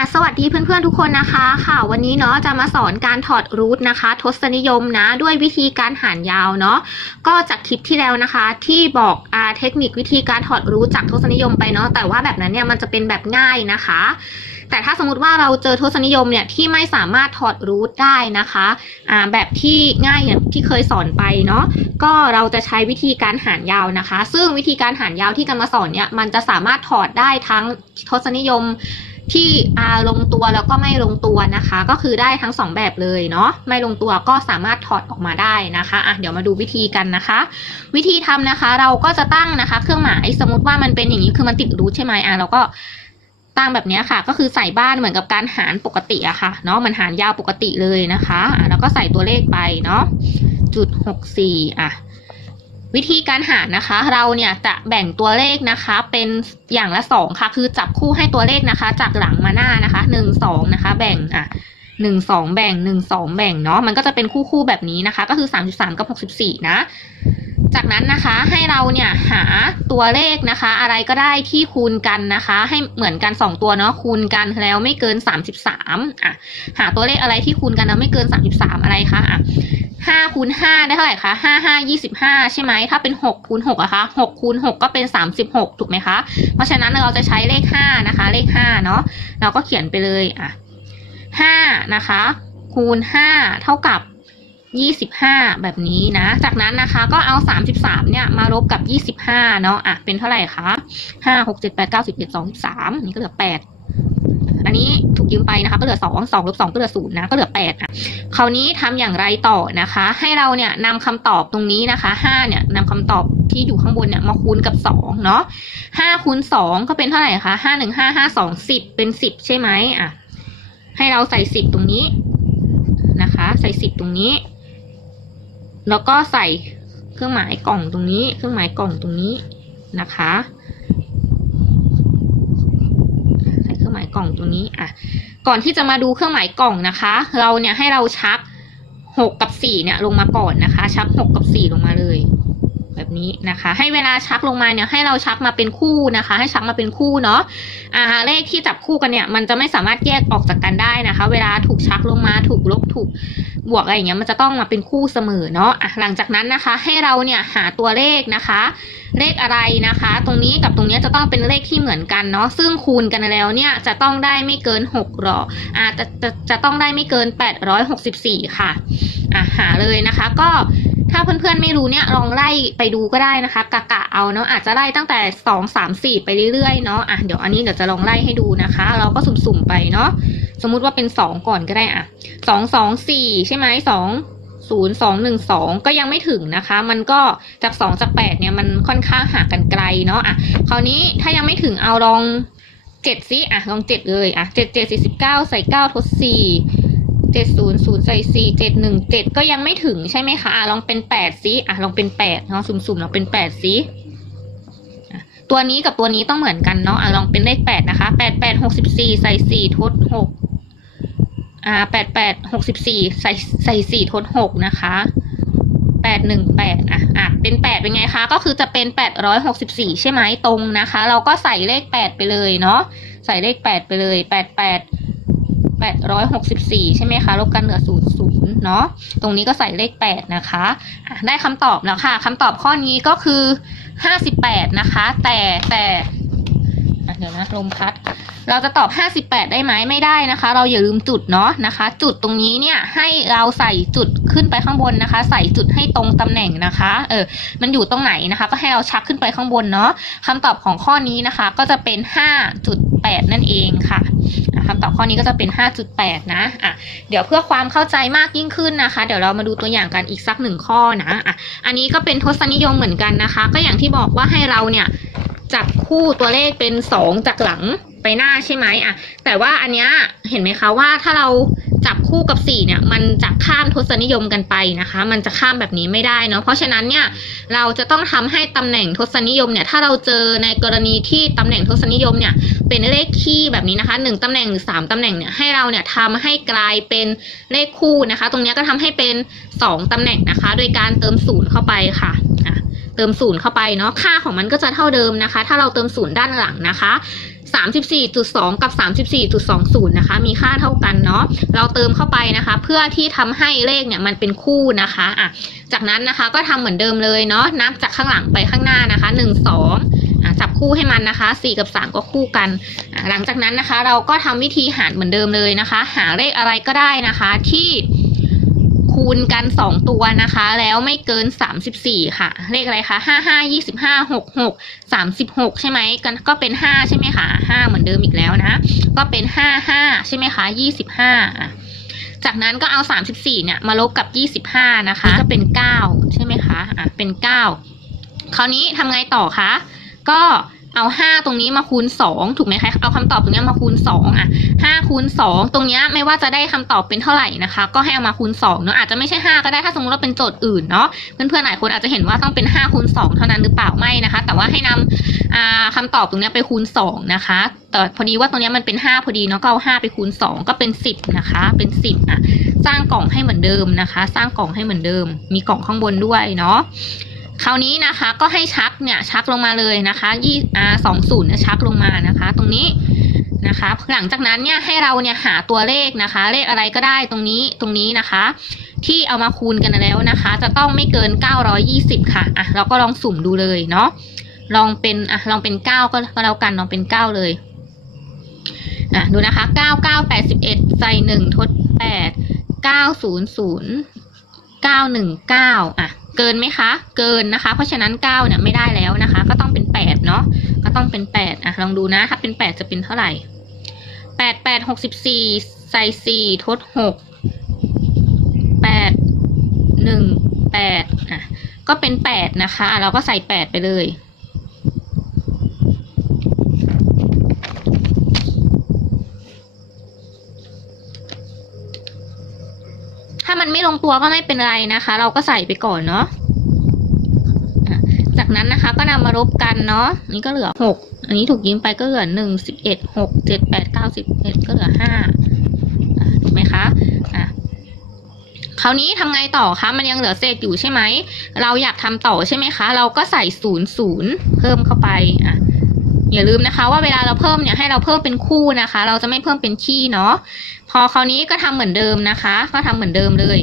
อะสวัสดีเพื่อนๆทุกคนนะคะ ค่ะ วันนี้เนาะจะมาสอนการถอดรูทนะคะ ทศนิยมนะ ด้วยวิธีการหารยาวเนาะก็จากคลิปที่แล้วนะคะ ที่บอกอาเทคนิควิธีการถอดรูทจากทศนิยมไปเนาะแต่ว่าแบบนั้นเนี่ยมันจะเป็นแบบง่ายนะคะ แต่ถ้าสมมติว่าเราเจอทศนิยมเนี่ยที่ไม่สามารถถอดรูทได้นะคะอ่าแบบที่ง่ายอย่างที่เคยสอนไปเนาะก็เราจะใช้วิธีการหารยาวนะคะ ซึ่งวิธีการหารยาวที่กันมาสอนเนี่ยมันจะสามารถถอดได้ทั้งทศนิยม ที่อาลงตัวแล้วก็ไม่ลงตัวนะคะ ก็คือได้ทั้งสองแบบเลยเนาะไม่ลงตัวก็สามารถถอดออกมาได้นะคะอะเดี๋ยวมาดูวิธีกันนะคะ วิธีทำนะคะ เราก็จะตั้งนะคะ เครื่องหมายสมมติว่ามันเป็นอย่างนี้คือมันติดรูทใช่ไหมอะเราก็ตั้งแบบนี้ค่ะ ก็คือใส่บ้านเหมือนกับการหารปกติอะค่ะเนาะมันหารยาวปกติเลยนะคะอะแล้วก็ใส่ตัวเลขไปเนาะจุดหกสี่อะ วิธีการหารนะคะ เราเนี่ยจะแบ่งตัวเลขนะคะ เป็นอย่างละสองค่ะ คือจับคู่ให้ตัวเลขนะคะ จากหลังมาหน้านะคะหนึ่งสองนะคะ แบ่งอะหนึ่งสองแบ่งหนึ่งสองแบ่งเนาะมันก็จะเป็นคู่คู่แบบนี้นะคะ ก็คือสามจุดสามกับหกสิบสี่นะ จากนั้นนะคะให้เราเนี่ยหาตัวเลขนะคะ อะไรก็ได้ที่คูณกันนะคะ ให้เหมือนกันสองตัวเนาะคูณกันแล้วไม่เกินสามสิบสามอะหาตัวเลขอะไรที่คูณกันแล้วไม่เกินสามสิบสามอะไรคะอะห้าคูณห้าได้เท่าไหร่คะห้าห้ายี่สิบห้าใช่ไหมถ้าเป็นหกคูณหกอะคะหกคูณหกก็เป็นสามสิบหกถูกไหมคะ เพราะฉะนั้นเราจะใช้เลขห้านะคะ เลขห้าเนาะเราก็เขียนไปเลยอะห้านะคะ คูณห้าเท่ากับ ยี่สิบห้าแบบนี้นะ จากนั้นนะคะก็เอาสามสิบสามเนี่ยมาลบกับยี่สิบห้าเนาะอะเป็นเท่าไหร่คะห้าหกเจ็ดแปดเก้าสิบเอ็ดสองสิบสามนี่ก็เหลือแปดอันนี้ถูกยืมไปนะคะ ก็เหลือสองสองลบสองก็เหลือศูนย์นะ ก็เหลือแปดอะ คราวนี้ทำอย่างไรต่อนะคะ ให้เราเนี่ยนำคำตอบตรงนี้นะคะห้าเนี่ยนำคำตอบที่อยู่ข้างบนเนี่ยมาคูณกับสองเนาะห้าคูณสองก็เป็นเท่าไหร่คะห้าหนึ่งห้าห้าสองสิบเป็นสิบใช่ไหมอะ ให้เราใส่สิบตรงนี้นะคะ ใส่สิบตรงนี้ แล้วก็ใส่เครื่องหมายกล่องตรงนี้ เครื่องหมายกล่องตรงนี้นะคะ ใส่เครื่องหมายกล่องตรงนี้อะก่อนที่จะมาดูเครื่องหมายกล่องนะคะ เราเนี่ยให้เราชักหกกับสี่เนี่ยลงมาก่อนนะคะ ชักหกกับสี่ลงมาเลย แบบนี้นะคะ ให้เวลาชักลงมาเนี่ยให้เราชักมาเป็นคู่นะคะ ให้ชักมาเป็นคู่เนาะอ่าเลขที่จับคู่กันเนี่ย มันจะไม่สามารถแยกออกจากกันได้นะคะ เวลาถูกชักลงมาถูกลบถูกบวกอะไรอย่างเงี้ยมันจะต้องมาเป็นคู่เสมอเนาะอะหลังจากนั้นนะคะ ให้เราเนี่ยหาตัวเลขนะคะ เลขอะไรนะคะ ตรงนี้กับตรงนี้จะต้องเป็นเลขที่เหมือนกันเนาะซึ่งคูณกันแล้วเนี่ยจะต้องได้ไม่เกิน6หรออ่าจะจะจะต้องได้ไม่เกิน 864 ค่ะอะหาเลยนะคะ ก็ ถ้าเพื่อนๆไม่รู้เนี่ยลองไล่ไปดูก็ได้นะคะ กะกะเอาเนาะอาจจะไล่ตั้งแต่2 3 4ไปเรื่อยๆเนาะอะเดี๋ยวอันนี้เดี๋ยวจะลองไล่ให้ดูนะคะ เราก็สุ่มๆไปเนาะสมมุติว่าเป็น2ก่อนก็ได้อะ2 2 4ใช่ไหม2ศูนย์สองหนึ่งสองก็ยังไม่ถึงนะคะ มันก็จากสองจากแปดเนี่ยมันค่อนข้างห่างกันไกลเนาะอะคราวนี้ถ้ายังไม่ถึงเอาลองเจ็ดซิอะลองเจ็ดเลยอะเจ็ดเจ็ดสี่สิบเก้าใส่เก้าทดสี่ เจ็ดศูนย์ศูนย์ใส่สี่เจ็ดหนึ่งเจ็ดก็ยังไม่ถึงใช่ไหมคะอะลองเป็นแปดซิอะลองเป็นแปดเนาะสุ่มๆลองเป็นแปดซิตัวนี้กับตัวนี้ต้องเหมือนกันเนาะอะลองเป็นเลขแปดนะคะแปดแปดหกสิบสี่ใส่สี่ทดหกอ่าแปดแปดหกสิบสี่ใส่ใส่สี่ทดหกนะคะแปดหนึ่งแปดอะอะเป็นแปดเป็นไงคะ ก็คือจะเป็นแปดร้อยหกสิบสี่ใช่ไหมตรงนะคะ เราก็ใส่เลขแปดไปเลยเนาะใส่เลขแปดไปเลยแปดแปด แปดร้อยหกสิบสี่ใช่ไหมคะ ลบกันเหลือศูนย์ศูนย์เนาะ ตรงนี้ก็ใส่เลขแปดนะคะ ได้คำตอบแล้วค่ะคำตอบข้อนี้ก็คือห้าสิบแปดนะคะ แต่แต่เดี๋ยวนะลมพัด เราจะตอบ 58 ได้ไหมไม่ได้นะคะ เราอย่าลืมจุดเนาะนะคะ จุดตรงนี้เนี่ยให้เราใส่จุดขึ้นไปข้างบนนะคะ ใส่จุดให้ตรงตำแหน่งนะคะ เออ มันอยู่ตรงไหนนะคะ ก็ให้เราชักขึ้นไปข้างบนเนาะคำตอบของข้อนี้นะคะ ก็จะเป็น 5.8 นั่นเองค่ะ คำตอบข้อนี้ก็จะเป็น 5.8 นะอะเดี๋ยวเพื่อความเข้าใจมากยิ่งขึ้นนะคะ เดี๋ยวเรามาดูตัวอย่างกันอีกสักหนึ่งข้อนะอะอันนี้ก็เป็นทศนิยมเหมือนกันนะคะ ก็อย่างที่บอกว่าให้เราเนี่ยจับคู่ตัวเลขเป็นสองจากหลัง ไปหน้าใช่ไหมอะ แต่ว่าอันเนี้ยเห็นไหมคะว่าถ้าเราจับคู่กับสี่เนี่ย มันจะข้ามทศนิยมกันไปนะคะ มันจะข้ามแบบนี้ไม่ได้เนาะเพราะฉะนั้นเนี่ยเราจะต้องทำให้ตำแหน่งทศนิยมเนี่ย ถ้าเราเจอในกรณีที่ตำแหน่งทศนิยมเนี่ย เป็นเลขคี่แบบนี้นะคะหนึ่งตำแหน่งหรือสามตำแหน่งเนี่ยให้เราเนี่ยทำให้กลายเป็นเลขคู่นะคะ ตรงเนี้ยก็ทำให้เป็นสองตำแหน่งนะคะ โดยการเติมศูนย์เข้าไปค่ะเติมศูนย์เข้าไปเนาะค่าของมันก็จะเท่าเดิมนะคะ ถ้าเราเติมศูนย์ด้านหลังนะคะ 34.2 กับ 34.20 นะคะ มีค่าเท่ากันเนาะ เราเติมเข้าไปนะคะ เพื่อที่ทำให้เลขเนี่ยมันเป็นคู่นะคะอะจากนั้นนะคะก็ทำเหมือนเดิมเลยเนาะ นับจากข้างหลังไปข้างหน้านะคะ 1 2อะจับคู่ให้มันนะคะ 4 กับ 3 ก็คู่กันอะหลังจากนั้นนะคะ เราก็ทำวิธีหารเหมือนเดิมเลยนะคะ หาเลขอะไรก็ได้นะคะที่ คูณกัน 2 ตัวนะคะ แล้วไม่เกิน 34 ค่ะ เลขอะไรคะ 55 25 66 36 ใช่ไหมกันก็เป็น 5 ใช่ไหมคะ 5 เหมือนเดิมอีกแล้วนะ ก็เป็น 55 ใช่ไหมคะ 25 จากนั้นก็เอา 34 เนี่ย มาลบกับ 25 นะคะ ก็เป็น 9 ใช่ไหมคะ อะ เป็น 9 คราวนี้ทำไงต่อคะ ก็ เอา5ตรงนี้มาคูณ2ถูกไหมคะเอาคำตอบตรงนี้มาคูณ2อะ5คูณ2ตรงนี้ไม่ว่าจะได้คำตอบเป็นเท่าไหร่นะคะ ก็ให้เอามาคูณ2เนาะอาจจะไม่ใช่5ก็ได้ถ้าสมมติว่าเป็นโจทย์อื่นเนาะเพื่อนๆหลายคนอาจจะเห็นว่าต้องเป็น5คูณ2เท่านั้นหรือเปล่าไม่นะคะ แต่ว่าให้นำอ่าคำตอบตรงนี้ไปคูณ2นะคะแต่พอดีว่าตรงนี้มันเป็น5พอดีเนาะก็เอา5ไปคูณ2ก็เป็น10นะคะเป็น10อะสร้างกล่องให้เหมือนเดิมนะคะ สร้างกล่องให้เหมือนเดิม มีกล่องข้างบนด้วยเนาะ คราวนี้นะคะก็ให้ชักเนี่ยชักลงมาเลยนะคะยี่อ่าสองศูนย์เนี่ยชักลงมานะคะ ตรงนี้นะคะ หลังจากนั้นเนี่ยให้เราเนี่ยหาตัวเลขนะคะ เลขอะไรก็ได้ตรงนี้ตรงนี้นะคะ ที่เอามาคูณกันแล้วนะคะ จะต้องไม่เกิน 920 ค่ะอะเราก็ลองสุ่มดูเลยเนาะลองเป็นอะลองเป็น 9 ก็ก็แล้วกันลองเป็น 9 เลยอะดูนะคะ 9 9 81 ใส่ 1 ทด 8 900 919อะ เกินไหมคะ เกินนะคะ เพราะฉะนั้น9เนี่ยไม่ได้แล้วนะคะ ก็ต้องเป็น8เนาะก็ต้องเป็น8อะลองดูนะ ถ้าเป็น 8 จะเป็นเท่าไหร่8 8 64 ใส่ 4 ทด 6 8 1 8อะก็เป็น 8 นะคะ เราก็ใส่ 8 ไปเลย ถ้ามันไม่ลงตัวก็ไม่เป็นไรนะคะ เราก็ใส่ไปก่อนเนาะจากนั้นนะคะก็นำมารบกันเนาะนี่ก็เหลือหกอันนี้ถูกยิงไปก็เหลือหนึ่งสิบเอ็ดหกเจ็ดแปดเก้าสิบเอ็ดก็เหลือห้าถูกไหมคะอะคราวนี้ทำไงต่อคะมันยังเหลือเศษอยู่ใช่ไหมเราอยากทำต่อใช่ไหมคะ เราก็ใส่ศูนย์ศูนย์เพิ่มเข้าไปอะ อย่าลืมนะคะ ว่าเวลาเราเพิ่มเนี่ยให้เราเพิ่มเป็นคู่นะคะ เราจะไม่เพิ่มเป็นขี้เนาะพอคราวนี้ก็ทำเหมือนเดิมนะคะ ก็ทำเหมือนเดิมเลย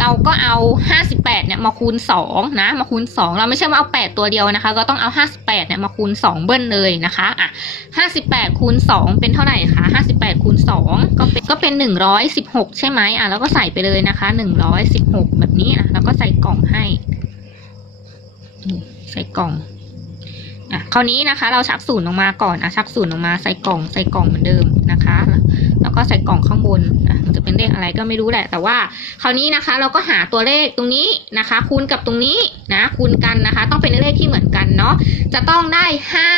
เราก็เอา 58เนี่ยมาคูณ2นะมาคูณ 2 เราไม่ใช่ว่าเอา 8 ตัวเดียวนะคะ ก็ต้องเอา 58เนี่ยมาคูณ 2 เบิ้ลเลยนะคะอะ58คูณ2เป็นเท่าไหร่คะ58คูณ2ก็เป็นก็เป็น 116 ใช่ไหมอะแล้วก็ใส่ไปเลยนะคะ 116 แบบนี้นะแล้วก็ใส่กล่องให้ ใส่กล่อง อะคราวนี้นะคะ เราชักศูนย์ลงมาก่อนอะชักศูนย์ลงมาใส่กล่องใส่กล่องเหมือนเดิมนะคะ แล้วก็ใส่กล่องข้างบนอะมันจะเป็นเลขอะไรก็ไม่รู้แหละ แต่ว่าคราวนี้นะคะ เราก็หาตัวเลขตรงนี้นะคะ คูณกับตรงนี้นะคูณกันนะคะ ต้องเป็นเลขที่เหมือนกันเนาะจะต้องได้ห้า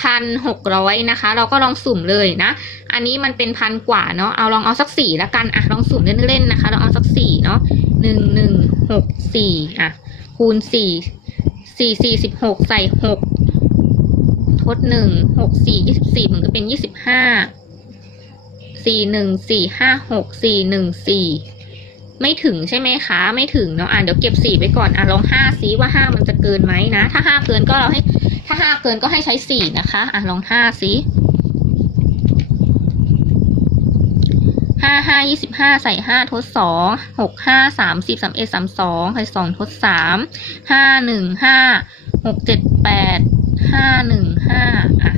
พันหกร้อยนะคะ เราก็ลองสุ่มเลยนะ อันนี้มันเป็นพันกว่าเนาะเอาลองเอาสักสี่ละกันอะลองสุ่มเล่นๆนะคะลองเอาสักสี่เนาะหนึ่งหนึ่งหกสี่อะคูณสี่สี่สี่สิบหกใส่หก ทดหนึ่งหกสี่ยี่สิบสี่มันก็เป็นยี่สิบห้าสี่หนึ่งสี่ห้าหกสี่หนึ่งสี่ไม่ถึงใช่ไหมคะ ไม่ถึงเนาะอะเดี๋ยวเก็บสี่ไปก่อนอะลองห้าซิว่าห้ามันจะเกินไหมนะ ถ้าห้าเกินก็เราให้ ถ้าห้าเกินก็ให้ใช้สี่นะคะอะลองห้าซิห้าห้ายี่สิบห้าใส่ห้าทดสองหกห้าสามสิบสามเอ็ดสามสองใส่สองทดสามห้าหนึ่งห้าหกเจ็ดแปด ห้าหนึ่งห้าอะ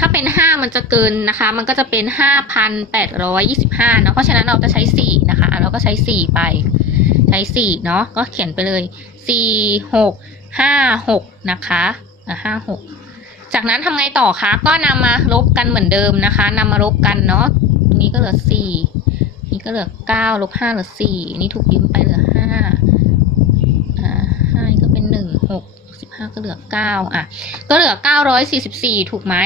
ถ้าเป็นห้ามันจะเกินนะคะ มันก็จะเป็นห้าพันแปดร้อยยี่สิบห้าเนาะเพราะฉะนั้นเราจะใช้สี่นะคะ เราก็ใช้สี่ไป ใช้สี่เนาะก็เขียนไปเลยสี่หกห้าหกนะคะอะห้าหกจากนั้นทำไงต่อคะก็นำมาลบกันเหมือนเดิมนะคะนำมาลบกันเนาะนนี้ก็เหลือสี่นี่ก็เหลือเก้าลบห้าเหลือสี่นนี้ถูกยืมไปเหลือห้าอ่าห้านี่ก็เป็นหนึ่งหกสิบ ห้าก็เหลือเก้าอะ ก็เหลือ944ถูกไหม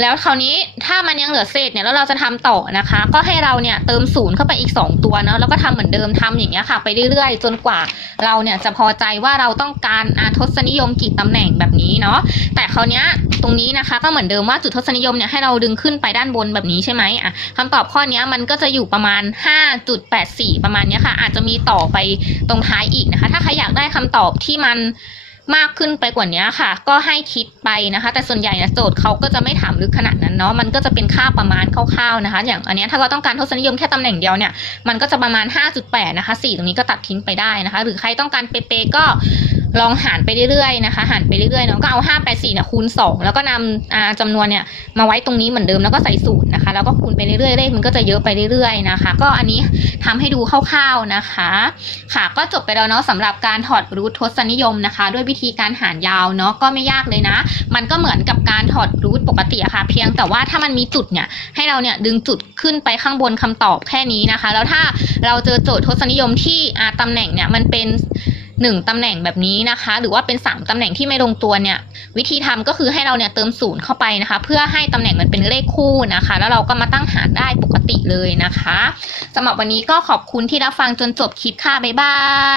แล้วคราวนี้ถ้ามันยังเหลือเศษเนี่ยแล้วเราจะทำต่อนะคะ ก็ให้เราเนี่ยเติมศูนย์เข้าไปอีก2ตัวเนาะแล้วก็ทำเหมือนเดิมทำอย่างเงี้ยค่ะ ไปเรื่อยๆ จนกว่าเราเนี่ยจะพอใจว่าเราต้องการอาทศนิยมกี่ตำแหน่งแบบนี้เนาะแต่คราวนี้ตรงนี้นะคะ ก็เหมือนเดิมว่าจุดทศนิยมเนี่ยให้เราดึงขึ้นไปด้านบนแบบนี้ใช่ไหมอะคำตอบข้อนี้มันก็จะอยู่ประมาณ 5.84 ประมาณเนี้ยค่ะ อาจจะมีต่อไปตรงท้ายอีกนะคะ ถ้าใครอยากได้คำตอบที่มัน มากขึ้นไปกว่านี้ค่ะ ก็ให้คิดไปนะคะ แต่ส่วนใหญ่นะโจทย์เขาก็จะไม่ถามลึกขนาดนั้นเนาะมันก็จะเป็นค่าประมาณคร่าวๆนะคะ อย่างอันเนี้ยถ้าเราต้องการทศนิยมแค่ตำแหน่งเดียวเนี่ยมันก็จะประมาณ 5.8 นะคะ4ตรงนี้ก็ตัดทิ้งไปได้นะคะ หรือใครต้องการเป๊ะๆก็ ลองหารไปเรื่อยๆนะคะ หารไปเรื่อยๆเนาะก็เอา584เนี่ยคูณ 2 แล้วก็นำอ่าจำนวนเนี่ยมาไว้ตรงนี้เหมือนเดิมแล้วก็ใส่สูตรนะคะ แล้วก็คูณไปเรื่อยๆเลขมันก็จะเยอะไปเรื่อยๆนะคะ ก็อันนี้ทำให้ดูคร่าวๆนะคะ ค่ะก็จบไปแล้วเนาะสำหรับการถอดรูททศนิยมนะคะ ด้วยวิธีการหารยาวเนาะก็ไม่ยากเลยนะ มันก็เหมือนกับการถอดรูทปกติอะค่ะ เพียงแต่ว่าถ้ามันมีจุดเนี่ยให้เราเนี่ยดึงจุดขึ้นไปข้างบนคำตอบแค่นี้นะคะ แล้วถ้าเราเจอโจทย์ทศนิยมที่อาตำแหน่งเนี่ยมันเป็น หนึ่งตำแหน่งแบบนี้นะคะ หรือว่าเป็นสามตำแหน่งที่ไม่ลงตัวเนี่ยวิธีทำก็คือให้เราเนี่ยเติมศูนย์เข้าไปนะคะ เพื่อให้ตำแหน่งมันเป็นเลขคู่นะคะ แล้วเราก็มาตั้งหารได้ปกติเลยนะคะสำหรับวันนี้ก็ขอบคุณที่รับฟังจนจบคลิปค่ะบ๊ายบาย